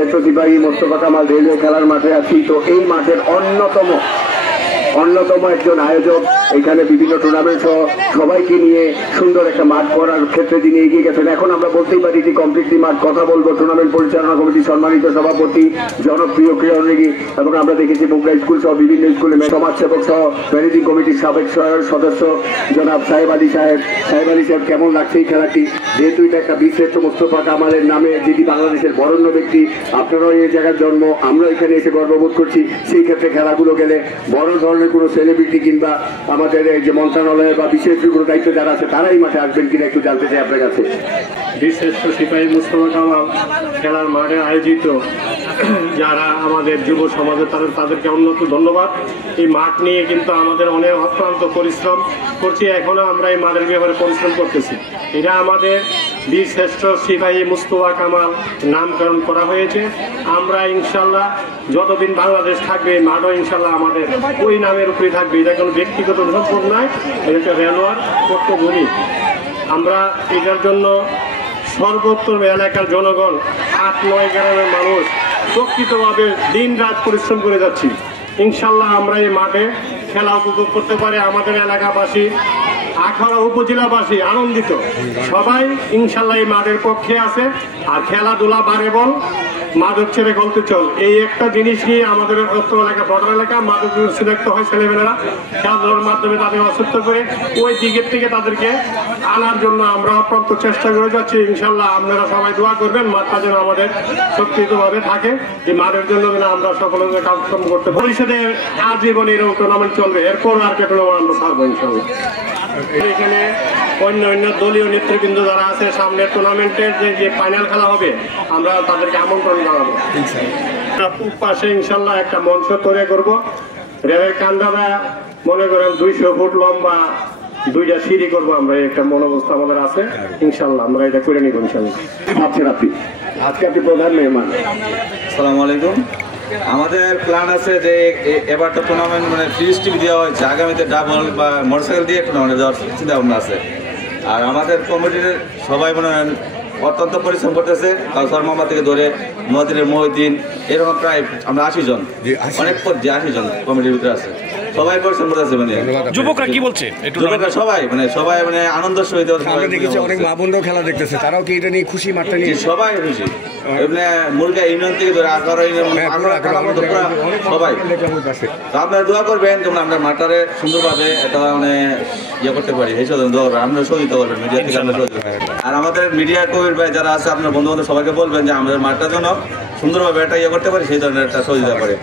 শ্রেষ্ঠ সিপাহী মোস্তফা কামাল রেলওয়ে খেলার মাঠে আছি। তো এই মাঠের অন্যতম একজন আয়োজক এখানে বিভিন্ন টুর্নামেন্ট সহ সবাইকে নিয়ে সুন্দর একটা মাঠ করার ক্ষেত্রে তিনি এগিয়ে গেছেন। এখন আমরা বলতেই পারি যে কমপ্লিটলি মাঠ। কথা বলবো টুর্নামেন্ট পরিচালনা কমিটির সম্মানিত সভাপতি, জনপ্রিয় ক্রীড়ানুরাগী, এবং আমরা দেখেছি মুগরা স্কুল সহ বিভিন্ন স্কুলে সমাজসেবক সহ ম্যানেজিং কমিটির সাবেক সদস্য জনাব সাহেব আলী সাহেব কেমন লাগছে এই খেলাটি? যেহেতু এটা একটা বীরশ্রেষ্ঠ মোস্তফা কামালের নামে, যিনি বাংলাদেশের বরেণ্য ব্যক্তি, আপনারাও এই জায়গার জন্ম, আমরা এখানে এসে গর্ববোধ করছি। সেই ক্ষেত্রে খেলাগুলো গেলে বড় ধরনের কোনো সেলিব্রিটি কিংবা আমাদের এই যে মন্ত্রণালয় বা বিশেষ কোনো দায়িত্ব যারা আছে তারাই মাঠে আসবেন কিনা একটু জানতে চাই আপনার কাছে। বীরশ্রেষ্ঠ সিপাহী মোস্তফা কামাল খেলার মাঠে আয়োজিত যারা আমাদের যুব সমাজে তাদেরকে অন্যত ধন্যবাদ। এই মাঠ নিয়ে কিন্তু আমাদের অনেক অক্লান্ত পরিশ্রম করছি, এখনো আমরা এই মাঠের ব্যাপারে পরিশ্রম করতেছি। এটা আমাদের বীরশ্রেষ্ঠ সিপাহী মোস্তফা কামাল নামকরণ করা হয়েছে। আমরা ইনশাল্লাহ যতদিন বাংলাদেশ থাকবে এই মাঠও ইনশাল্লাহ আমাদের ওই নামের উপরে থাকবে। এটা কোনো ব্যক্তিগত সম্পদ নয়, এটা একটা রেলওয়ার কর্তভূমি। আমরা এটার জন্য সর্বোত্তর এলাকার জনগণ ৮-৯ গ্রামের মানুষ প্রকৃতভাবে দিন রাত পরিশ্রম করে যাচ্ছি। ইনশাল্লাহ আমরা এই মাঠে খেলা উপভোগ করতে পারি। আমাদের এলাকাবাসী, আখাউড়া উপজেলাবাসী আনন্দিত, সবাই ইনশাল্লাহ এই মাঠের পক্ষে আছে। আর খেলাধুলা বারে বল, মাদক ছেড়ে গলতে চল, এই একটা জিনিস নিয়ে আমাদের এলাকা বর্ডার এলাকা মাদক সিলেক্ট হয় ছেলেমেয়েরা। খেলাধুলার মাধ্যমে তাদের অসুস্থ করে ওই দিকের থেকে তাদেরকে আনার জন্য আমরা অপ্রান্ত চেষ্টা করে যাচ্ছি। ইনশাল্লাহ আপনারা সবাই দোয়া করবেন মাঠটা যেন আমাদের শক্তিগতভাবে থাকে। এই মাঠের জন্য যেন আমরা সকলের কাজকর্ম করতে ভবিষ্যতে আজীবন এরকম টুর্নামেন্ট চলবে। এরপর আর কে টুর্নামেন্ট আমরা পারবো ইনশাল্লাহ। এখানে অন্য দলীয় নেতৃবৃন্দ যারা আছে, সামনের টুর্নামেন্টের যে ফাইনাল খেলা হবে আমরা তাদেরকে আমন্ত্রণ জানাবো। পাশে ইনশাল্লাহ একটা মঞ্চ তৈরি করবো। রেলের কান্দাটা মনে করেন 200 ফুট লম্বা 2টা সিঁড়ি করবো আমরা, একটা মনোবস্থা আমাদের আছে। ইনশাল্লাহ আমরা এটা করে নিব ইনশাল্লাহ। আজকে আপনি প্রধান মেহমান। আসসালামু আলাইকুম। আমাদের প্ল্যান আছে যে এবারটা টুর্নামেন্ট মানে ফ্রি টিভি দেওয়া হয়েছে, আগামীতে ডাবল বা মোটরসাইকেল দিয়ে টুর্নামেন্টে যাওয়ার চিন্তা ভাবনা আছে। আর আমাদের কমিটির সবাই মনে হয় অত্যন্ত পরিশ্রম করতেছে। কাউসার মামা থেকে ধরে মদিনের মহিউদ্দিন, এরকম প্রায় আমরা 80 জন, অনেক 80 জন কমিটির ভিতরে আছে। সবাই পরিশ্রম করতেছে। মানে যুবকরা কি বলছে? যুবকরা সবাই মানে আনন্দের সহিত অনেক মা বোনরাও খেলা দেখতেছে, তারাও কি এটা নিয়ে খুশি? মাঠটা নিয়ে সবাই খুশি। এমনি মুরগা ইউনিয়ন থেকে ধরে আখাউড়া ইউনিয়ন সবাই। আপনারা দোয়া করবেন যেমন আমরা মাঠটারে সুন্দরভাবে এটা মানে ইয়ে করতে পারি। এই দোয়া করবেন, আপনারা সহযোগিতা করবেন মিডিয়া থেকে। আমরা আর আমাদের মিডিয়া কবির ভাই যারা আছে, আপনার বন্ধু বান্ধব সবাইকে বলবেন যে আমাদের মাঠটার জন্য সুন্দরভাবে একটা ইয়ে করতে পারি, সেই ধরনের একটা সহযোগিতা করে।